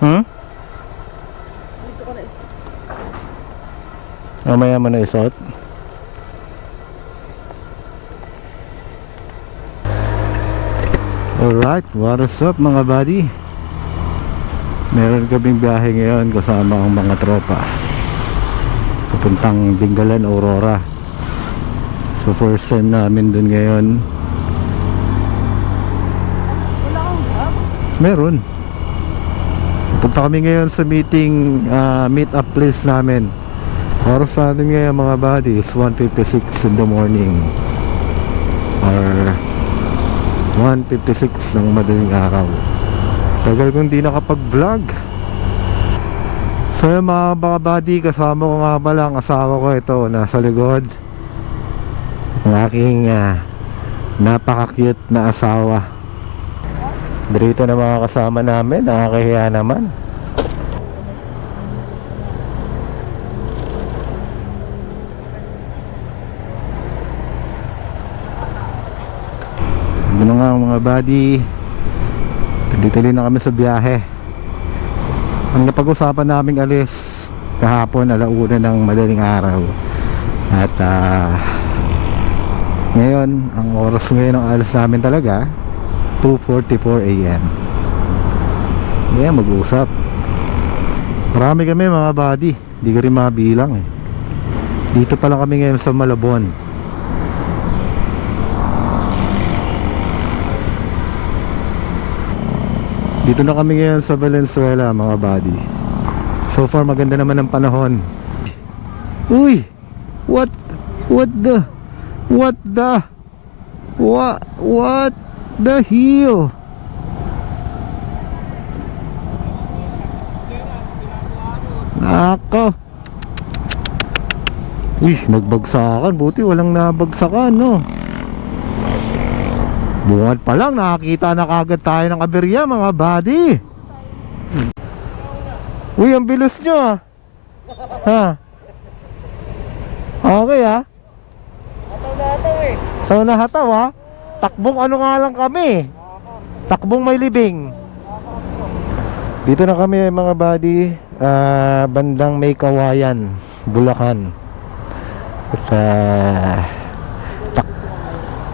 Hmm? Mamaya mo na isuot. Alright, what is up mga buddy? Meron kaming biyahe ngayon kasama ang mga tropa papuntang Dingalan, Aurora. So first time namin dun ngayon. Meron. Punta kami ngayon sa meeting, meet up place namin. Oras natin ngayon mga buddy is 1:56 in the morning or 1:56 ng madaling araw. Tagal kong di nakapag-vlog. So yung mga buddy, kasama ko nga pala ang asawa ko. Ito, nasa likod, ang aking napaka-cute na asawa. Dito na mga kasama namin, nakakahiya naman. Ano nga mga buddy, tuloy-tuloy na kami sa biyahe. Ang napag-usapan naming alis kahapon 1:00 ng madaling araw. At ngayon, ang oras ngayon ng alis namin talaga 2:44 AM. Ngayon mag-uusap. Marami kami mga buddy, di ko rin mabilang eh. Dito pa lang kami ngayon sa Malabon. Dito na kami ngayon sa Valenzuela mga buddy. So far maganda naman ang panahon. Uy! What the hell? Nako. Uy, nagbagsakan. Buti walang nabagsakan, no? Bungad pa lang, nakakita na kagad tayo ng aberya mga buddy. Uy, ang bilis nyo ah. Ha? Okay ah. Hataw na hataw eh. Hataw na hataw ah. Takbong ano nga lang kami. Takbong may libing. Dito na kami mga buddy, bandang May Kawayan, Bulacan. At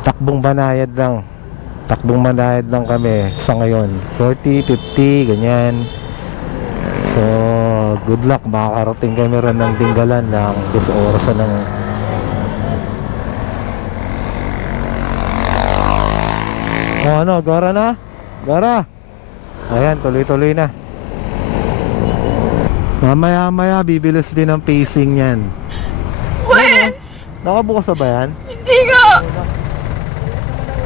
takbong banayad lang. Takbong banayad lang kami sa ngayon. 40, 50, ganyan. So, good luck. Makakarating kami rin ng Dingalan ng 10 oras ng ano, gara na? Gara. Ayan, tuloy-tuloy na. Mamaya-maya bibilis din ang pacing yan. When? Nakabukas na ba yan? Hindi nga!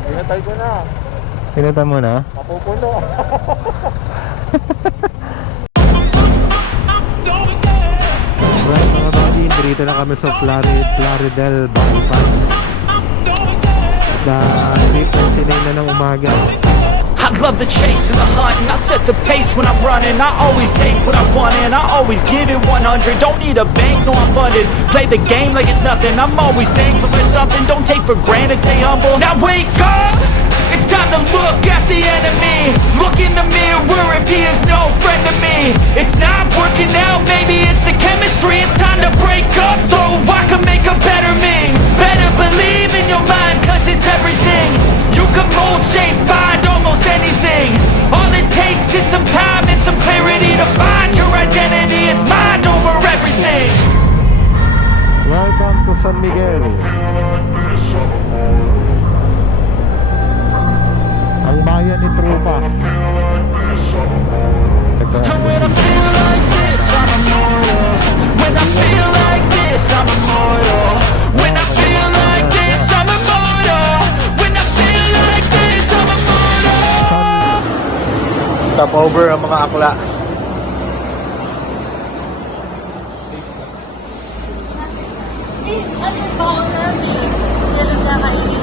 Pinatay ko na. Pinatay mo na? Mapupuno. Right mga buddy, dito na kami sa Plaridel, Bagupan. Sa 3:29 na ng umaga. I love the chase and the hunt, and I set the pace when I'm running. I always take what I want and I always give it 100. Don't need a bank, no I'm funded. Play the game like it's nothing. I'm always thankful for something. Don't take for granted, stay humble. Now wake up! It's time to look at the enemy. Look in the mirror if he is no friend to me. It's not working out, maybe it's the chemistry. It's time to break up so I can make a better me. Better believe in your mind, cause it's everything. You can mold, shape, find almost anything. All it takes is some time and some clarity to find your identity. It's mind over everything. Welcome to San Miguel. Ang bayan ni Trupa. And when I feel like this, I'm immortal. When I feel like this, I'm immortal. When I feel like this, I'm immortal. When I feel like this, I'm immortal. Stop over ang mga akla. Ano yung baon namin? Meron na kainin.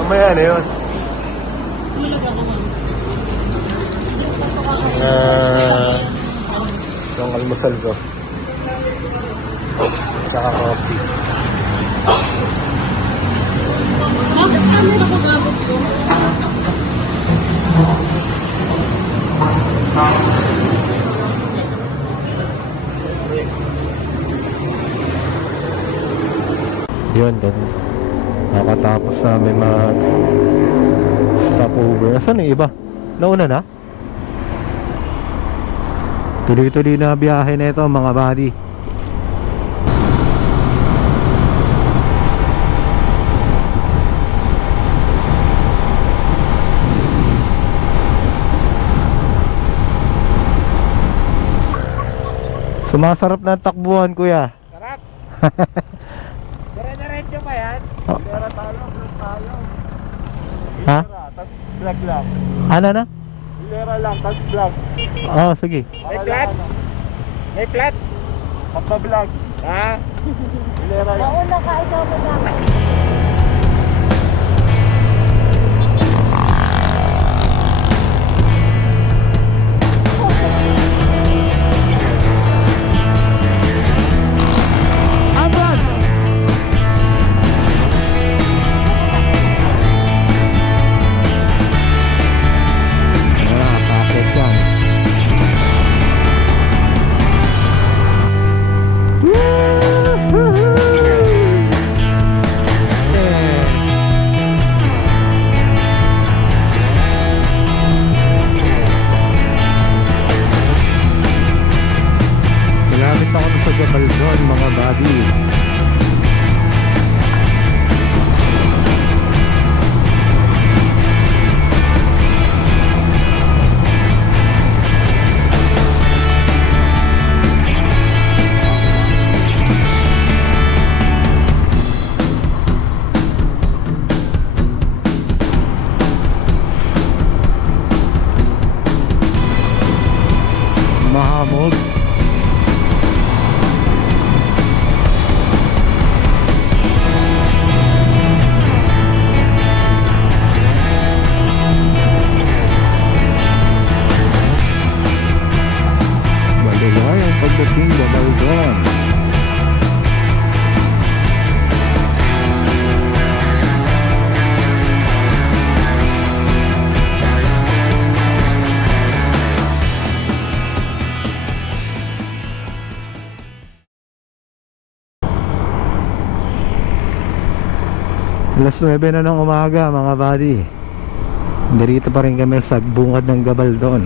Mamaya na yun. Tulog ako man. Yung almusal ko. Tsaka coffee. Bakit kami nakagabot ko? yun, ganun. Nakatapos namin mag stopover. Asan yung iba? Nauna na? Tuloy-tuloy na biyahe na ito mga buddy. Sumasarap na ang takbuhan, kuya. Sarap! Dire-diretso pa yan? Oh. Hilera tayo, vlog tayo. Ha? Hilera, tas vlog lang. Ano na? Hilera lang, tas vlog. Oh, sige. May flat? May flat? Pagpa-vlog. Ha? Hilera lang. Mauna ka, ikaw mo na. Aban! Wala, takot yan. Malapit ako sa Gabaldon, mga buddy. Mahamog. Maligay ang pagdating sa Balgon. Alas 9 na ng umaga mga buddy. Dirito pa rin kami sa bungad ng Gabaldon.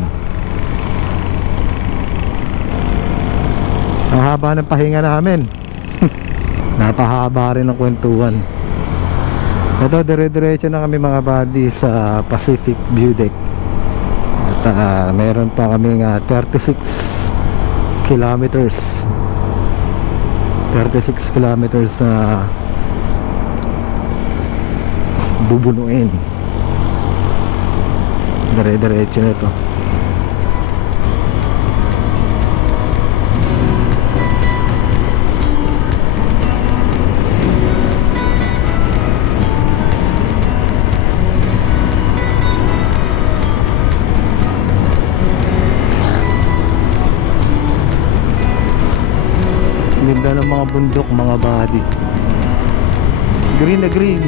Ang haba ng pahinga namin. Napahaba rin ang kwentuhan. Ito, dire-diretso na kami mga buddy sa Pacific View Deck. At meron pa kaming 36 kilometers 36 kilometers na bubunuin. Dire-diretso na ito. Ganda ng mga bundok mga buddy. Green na green.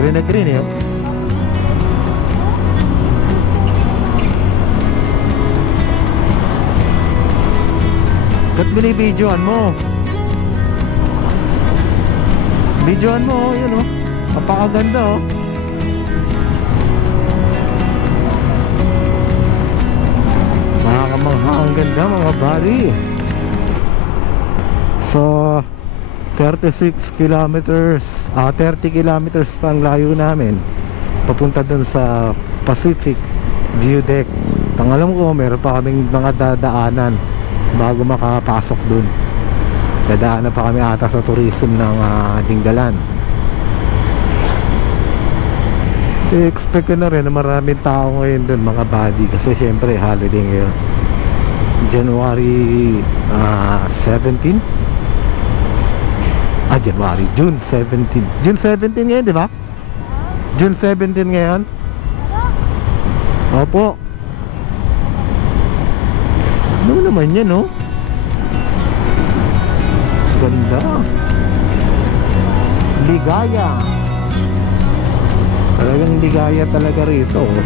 Green na green eh. Ba't binibidyoan mo? Bidyoan mo, yun oh. Napakaganda oh. Nakakamangha ang ganda mga buddy. So 36 kilometers 30 kilometers pa ang layo namin papunta dun sa Pacific View Deck. Ang alam ko meron pa kaming mga dadaanan bago makapasok dun. Dadaanan pa kami ata sa tourism ng Dingalan. I-expect ko na rin na maraming tao ngayon dun mga buddy kasi syempre holiday ngayon, January 17. June 17 ngayon, di ba? June 17 ngayon. Opo. Ano naman yan, oh? Ganda. Ligaya. Talagang ligaya talaga rito, oh.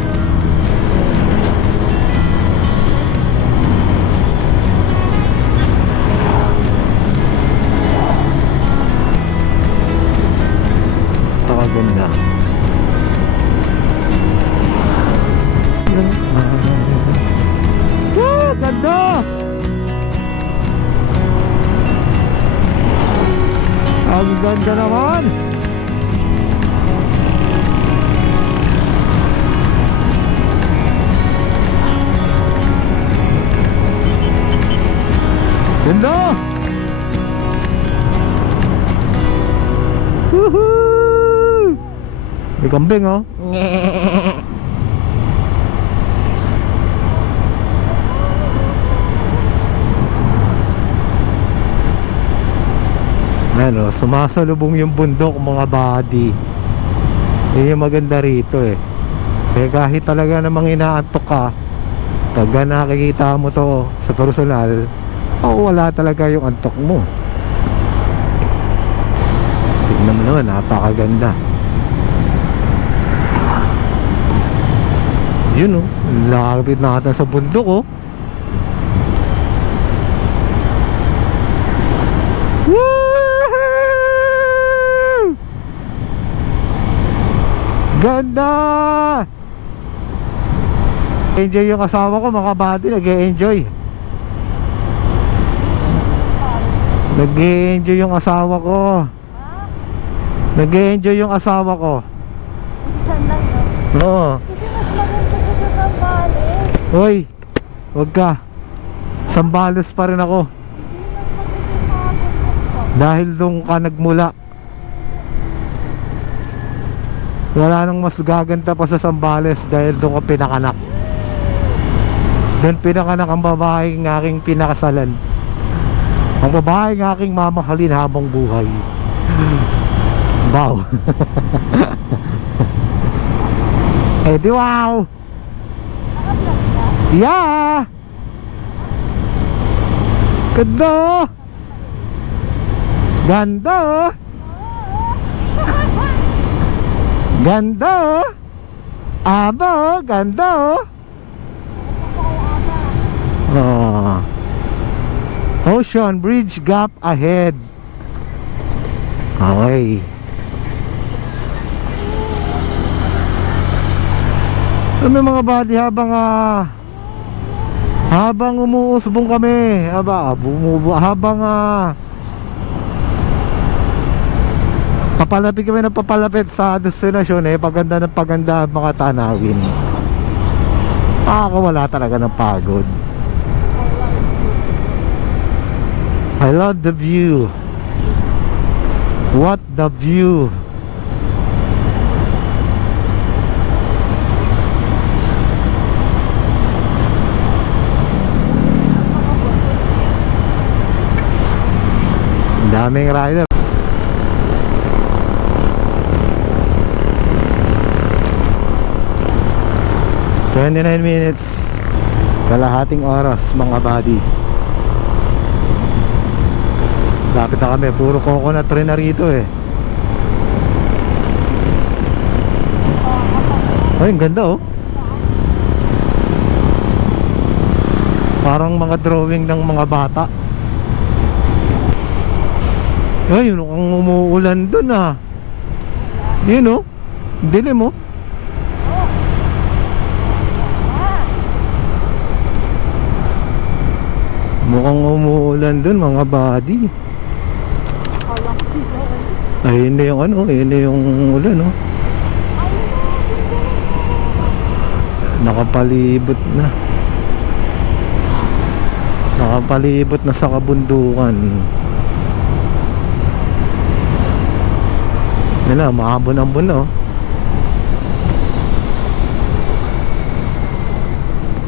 Ganda. Ganda! Ang ganda naman! Ganda! Woohoo! May kambing, oh. Ayan, oh, sumasalubong yung bundok, mga buddy. Yun yung maganda rito, eh. Kaya kahit talaga namang inaantok ka, pagka nakikita mo to sa personal, wala talaga yung antok mo. Tignan mo naman, napakaganda. Yun, oh, lapit natin sa bundok, oh. Woo! Ganda! Enjoy yung asawa ko, mga buddy, nag-e-enjoy. Nag-e-enjoy yung asawa ko. Nag-e-enjoy yung asawa ko. Oo. Hoy, wag ka. Sambalos pa rin ako. Dahil doon ka nagmula. Wala nang mas gaganda pa sa Sambales dahil doon ka pinakanak. Doon pinakanak ang babaeng aking pinakasalan. Ang babaeng aking mamahalin habang buhay. Wow. Eh di wow. Yeah. Ganda, oh. Ganda, oh. Ganda, oh. Aba, oh. Ganda, oh. Oh. Ocean Bridge Gap ahead. Okay. So, may mga buddy habang umuusbong kami, habang papalapit kami ng papalapit sa destinasyon, eh, paganda ng paganda mga tanawin. Wala talaga ng pagod. I love the view. What the view. Daming rider. "29 minutes, kalahating oras, mga buddy." Lapit na kami, puro coconut tree na rito, eh. Ay, ang ganda, oh. Parang mga drawing ng mga bata. Ay, yun ang umuulan dun, ah. Yun, oh. Dilim, oh. Mukhang umuulan dun, mga buddy. Ay, hindi yung ano, hindi yung ulan, oh. Nakapalibot na. Nakapalibot na sa kabundukan. Yan na, mahabon-ambon na, oh.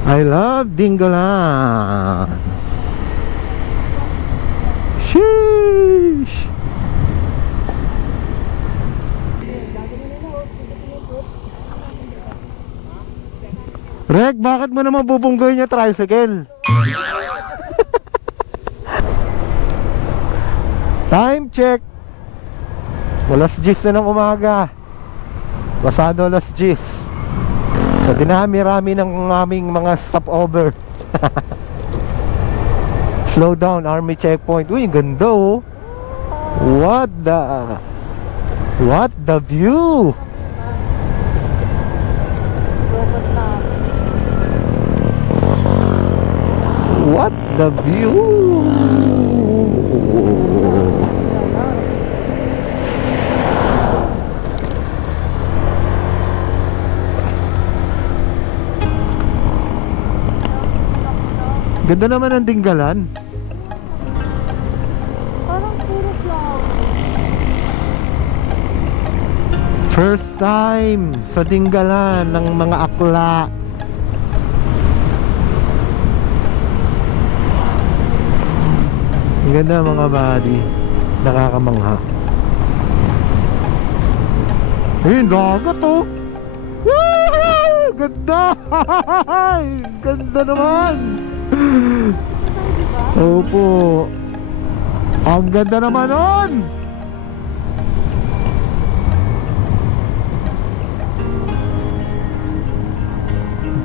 I love Dingalan. Sheesh. Check, bakit mo naman bubunggoy niya tricycle? Time check. Alas 10 na ng umaga. Pasado alas 10. Sa dinami-rami ng aming mga stopover. Slow down, army checkpoint. Uy, ganda oh. What the view? What the view? Ganda naman ang Dinggalan. Parang puro flower. First time sa Dinggalan ng mga akla. Ang ganda mga buddy. Nakakamangha. Ayun, dagat oh. Woo! Ganda! Ganda naman! Opo. Ang ganda naman nun!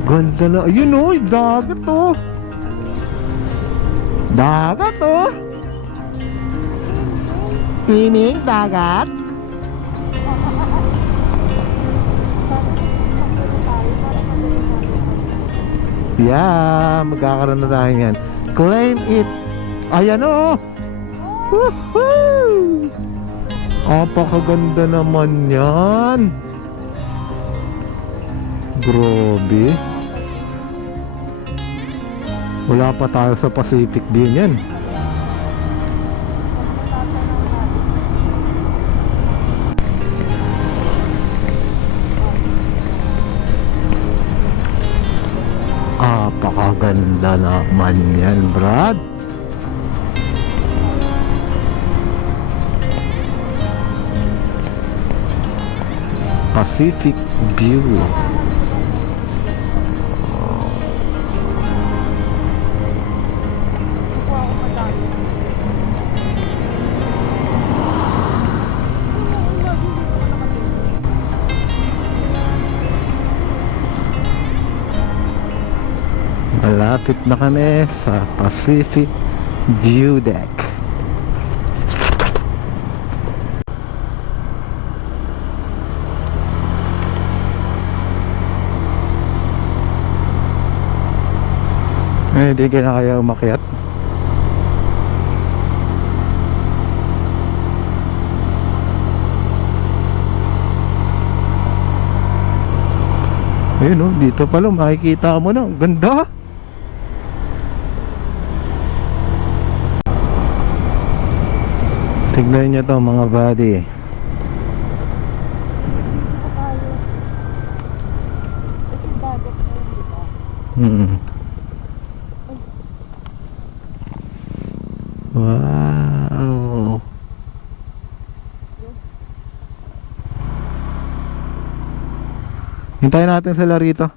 Ganda na. Ayun oh, dagat oh. Dagat oh. Pining dagat. Yeah, magkakaroon na tayo yan. Claim it. Ayan oh. Woohoo! Apakaganda naman yan. Grabe. Wala pa tayo sa Pacific din yan. Apakaganda naman yan, Brad. Pacific view. Malapit na kami sa Pacific View Deck. Hindi ka na kaya umakyat. Ayun oh, dito pala makikita mo na. Ang ganda. Tignan nyo to mga buddy. Wow. Hintayin natin sila rito.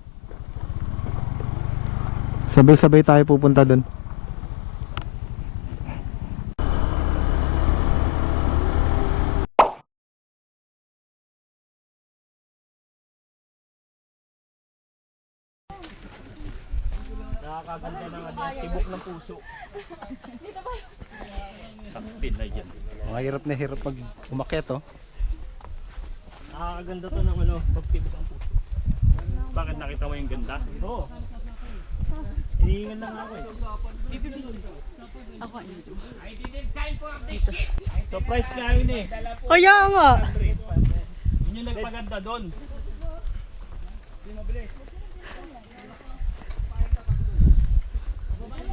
Sabay-sabay tayo pupunta dun. Nakakaganda naman yan. Tibok ng puso. Sakpin na yan. Mahirap na hirap pag umakyat oh. Nakakaganda to ng ano, pagtibok ng puso. Bakit nakita mo yung ganda? Oo. Hinihingan lang ako eh. Ako dito. Surprise nga yun eh. Kaya nga. Yun yung nagpaganda doon.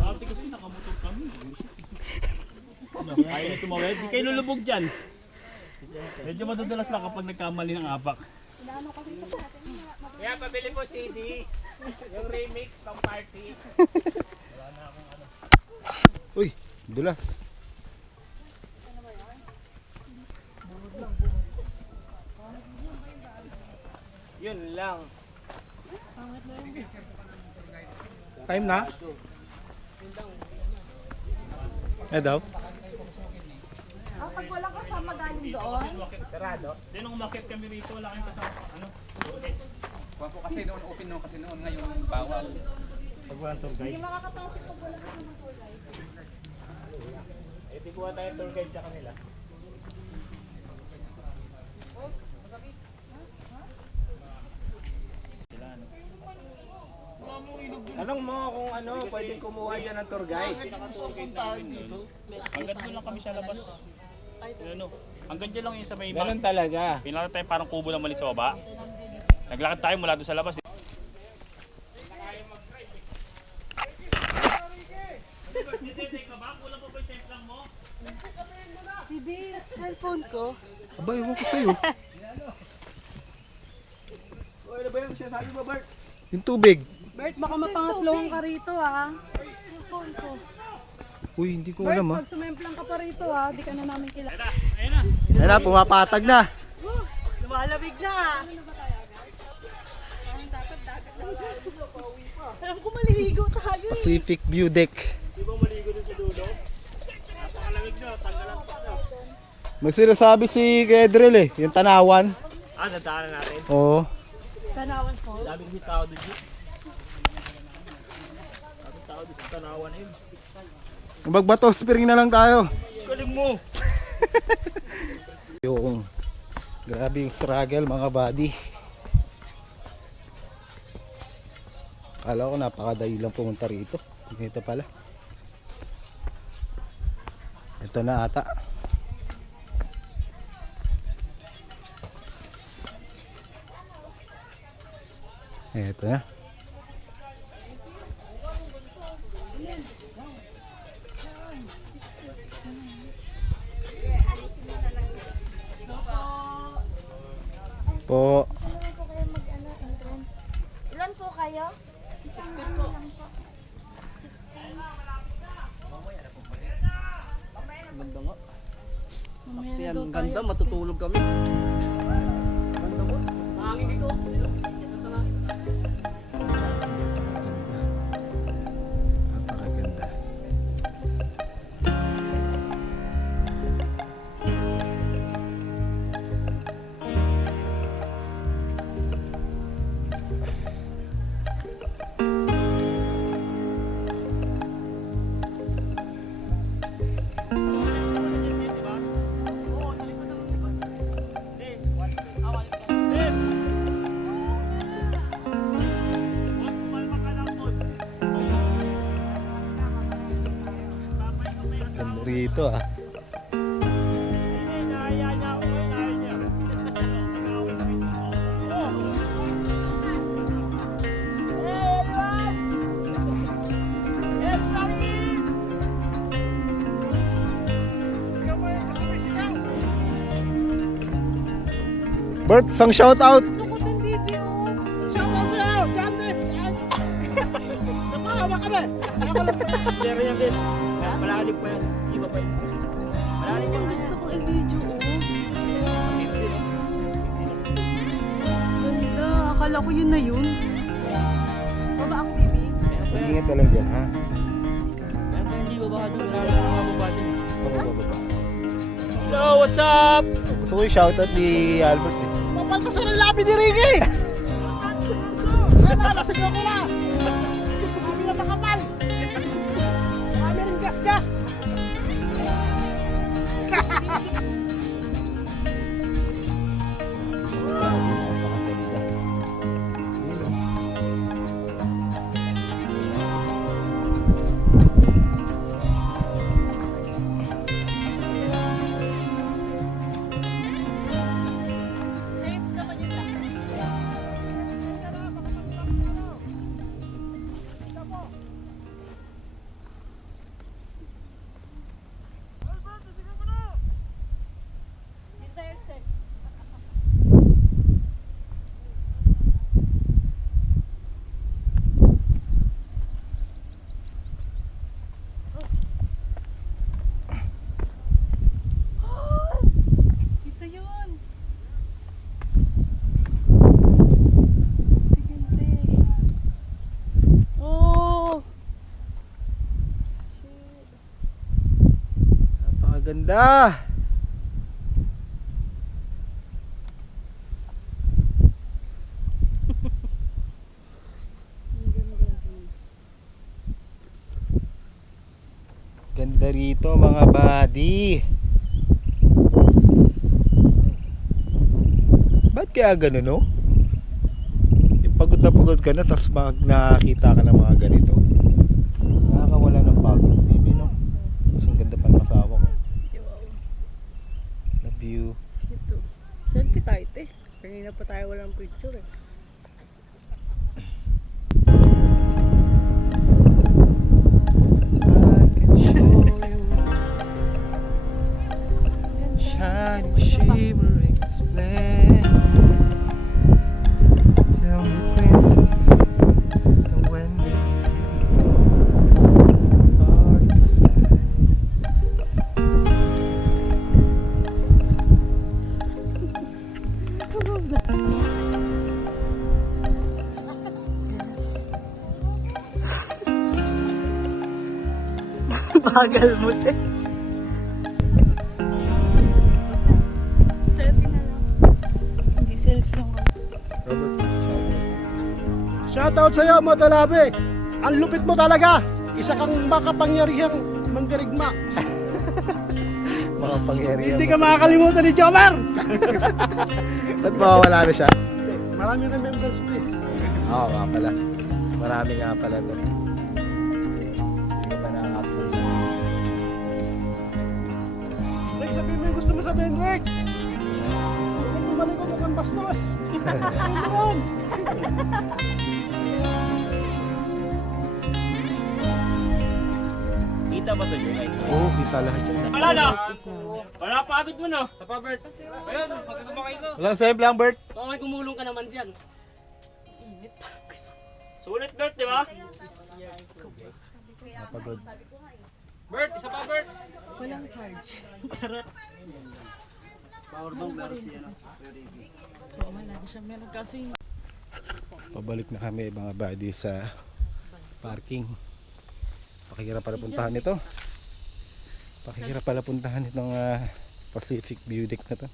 Dati kasi nakamotor kami. Ayaw na tumawid. Di kayo lulubog dyan. Medyo madudulas lang kapag nagkamali ng apak. Kaya pabili po CD. Yung remix ng party. Wala na akong ano. Uy, dulas. Yun lang. Time na? Daw? Pag walang kasama galing doon. Then nung umakit kami rito, wala kayong kasama. Ano? Okay. Wapo kasi noon open no kasi noon ngayon bawal. Pag walang tour guide. Hindi makakapasok pag walang kasama tour guide. Eh, di kuha tayo tour guide sa kanila. Anong mo kung ano, pwedeng kumuha dyan ng tour guide? Hanggang doon lang kami sa labas. Ano? Hanggang dyan lang yung sa may Ganun talaga. pinaka tayo parang kubo na mali sa baba. Naglakad tayo mula doon sa labas. Bibi, cellphone ko. Aba, ewan ko sa'yo. Ano ba yung sinasabi mo, Bert? Yung tubig. Bert, baka mapangatlong ka rito ha. Cellphone ko. Uy, hindi ko Bert, alam, ha. pag sumemplang ka pa rito ha, di ka na namin kilala. Ayun na. Ayan na, pumapatag na. Lumalabig na. Alam ko maliligo tayo eh. Pacific View Deck. Di ba maligo doon sa dulo? Napakalamig na. Tanggalan pa na. May sinasabi si Kedril eh, yung tanawan. Nadaanan natin. Oo. Tanawan Falls. Daming may tao doon. Daming tao doon sa tanawan na yun. Magbato, spring na lang tayo. Galing mo! Yung grabe yung struggle mga buddy. Kala ko napakadali lang pumunta rito. Ito pala. Ito na ata. Ito na. Po. Ilan po kayo entrance? Ilan po kayo? 16 po. Lang po. 16. Ganda nga. Mamaya na Yan, daw tayo. ganda, matutulog kami. Ganda mo. Mahangin dito. Napakaganda. Ganda rito ah. Bert, isang shoutout. Gusto ko din, Bibi, oh. Pero yan din. Malalim pa yan. Iba pa yun. Malalim Ano yung yung gusto kong i-video, oh. Ganda. Akala ko yun na yun. Baba ako, Bibi. Ingat ka lang dyan ha. Meron pa hindi baba doon. Meron pa baba doon. Baba. Hello, what's up? Gusto ko yung shoutout ni Albert eh. Mapalpasan ang labi ni Ricky! Sana, lasig ako na! Kami na makapal! Kami rin gas-gas! Napakaganda. Ganda rito mga buddy. Ba't kaya ganun, no? Yung pagod na pagod ka na, tapos nakakita ka ng mga ganito. Nakakawala ng pagod, baby, no? Mas ang ganda pa ng asawa ko. Love you. Ito. Selfie tayo, te. Kanina pa tayo walang picture eh. I can show you shining, shimmering, splendid. Tell me, princess, and when did you see the heart inside? Bagal mo, te. Selfie na lang. Hindi selfie lang. Shoutout sa'yo, Motolabe. Ang lupit mo talaga. Isa kang makapangyarihang manggarigma. Mga pangyarihan. Hindi ka makakalimutan ni Jomar. Ba't mawawala na siya? Marami na members street. Oo, nga pala. Marami nga pala doon. Hindi ko pa na-upload. Rick, sabihin mo yung gusto mo sabihin, Rick. Huwag bumalik ko mukhang bastos. Ayun. Kita ba ito, Jay? Oo, kita lahat yan. Wala na! Wala pagod mo na! Walang simple lang, Bert. Okay, kumulong ka naman dyan. Sulit, Bert, di ba? Napagod. Bert, isa pa Bert. Walang charge. Oo, wala na siya. Meron kaso yung Pabalik na kami mga buddy sa parking. Pakihirap pala puntahan ito. Pakihirap pala puntahan itong Pacific View Deck na to.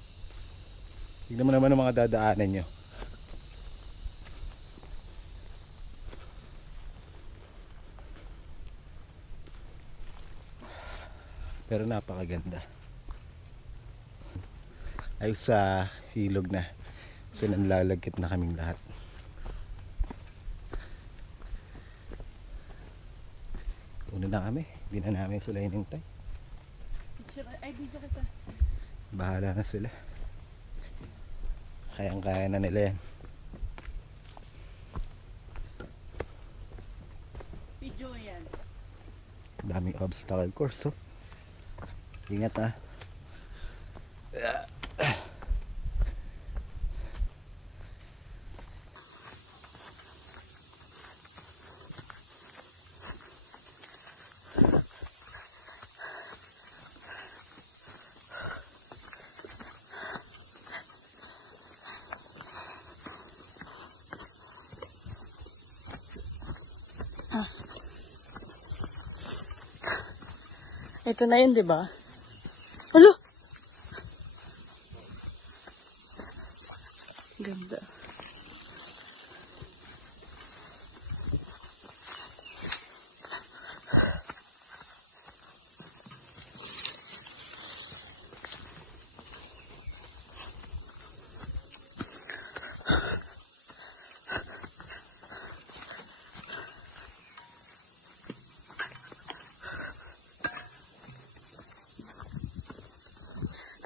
Tignan mo naman ang mga dadaanan nyo. Pero napakaganda. Ayos sa hilog na. So nanlalagkit na kaming lahat. Una na kami. Hindi na namin sila hinintay. picture. Ay, video kita. Bahala na sila. Kayang-kaya na nila yan. Video yan. Daming obstacle course, oh. Ingat, ah. Ito na yun, di ba? Alo! Ganda.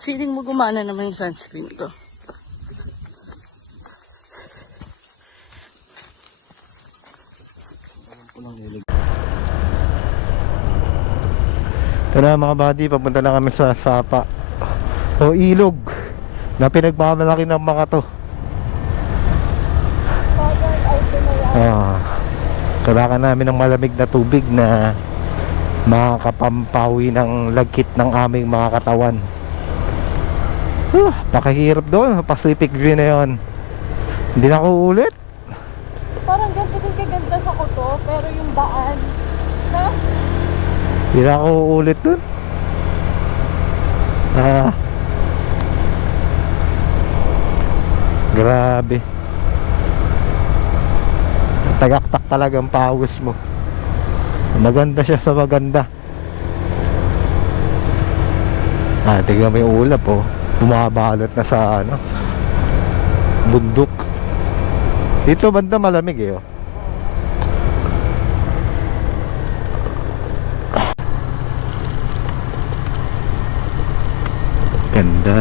Feeling mo gumana naman yung sunscreen ko. Ito na mga buddy, papunta na kami sa Sapa o ilog na pinagmamalaki ng mga to. Kailangan namin ng malamig na tubig na makakapampawi ng lagkit ng aming mga katawan. Pakahirap doon, Pacific View na yun. Hindi na ako ulit. Parang ganito din kaganda sa kuto, pero yung daan, ha? Hindi na ako ulit doon. Grabe. Tagaktak talagang pawis mo. Maganda siya sa maganda. Tignan mo yung ulap oh. Bumabalot na sa ano, bundok. Dito banda malamig eh oh. Ganda.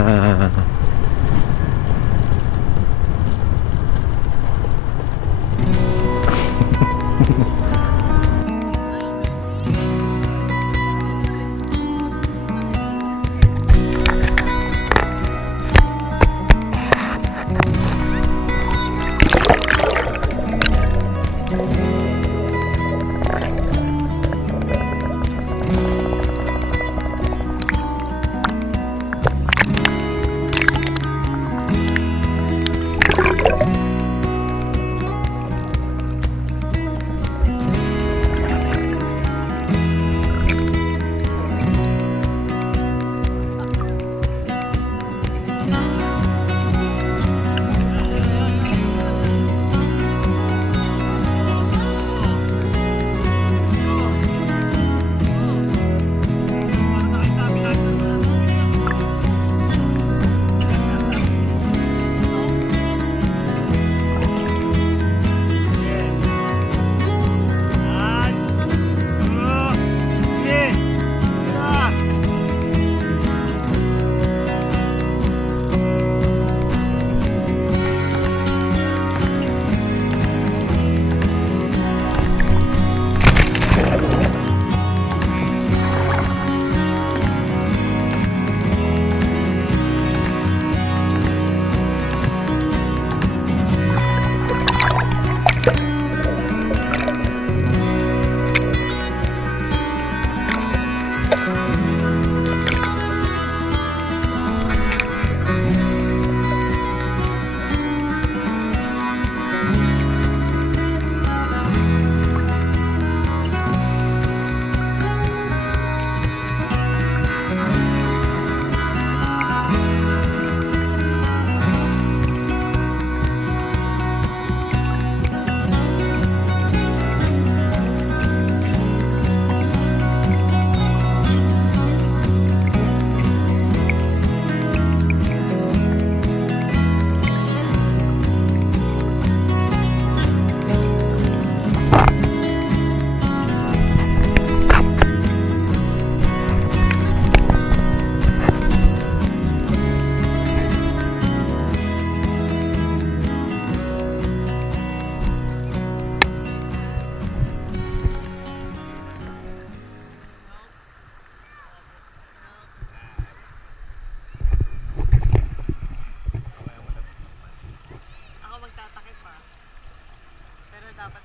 Ako magtatakip pa. Pero dapat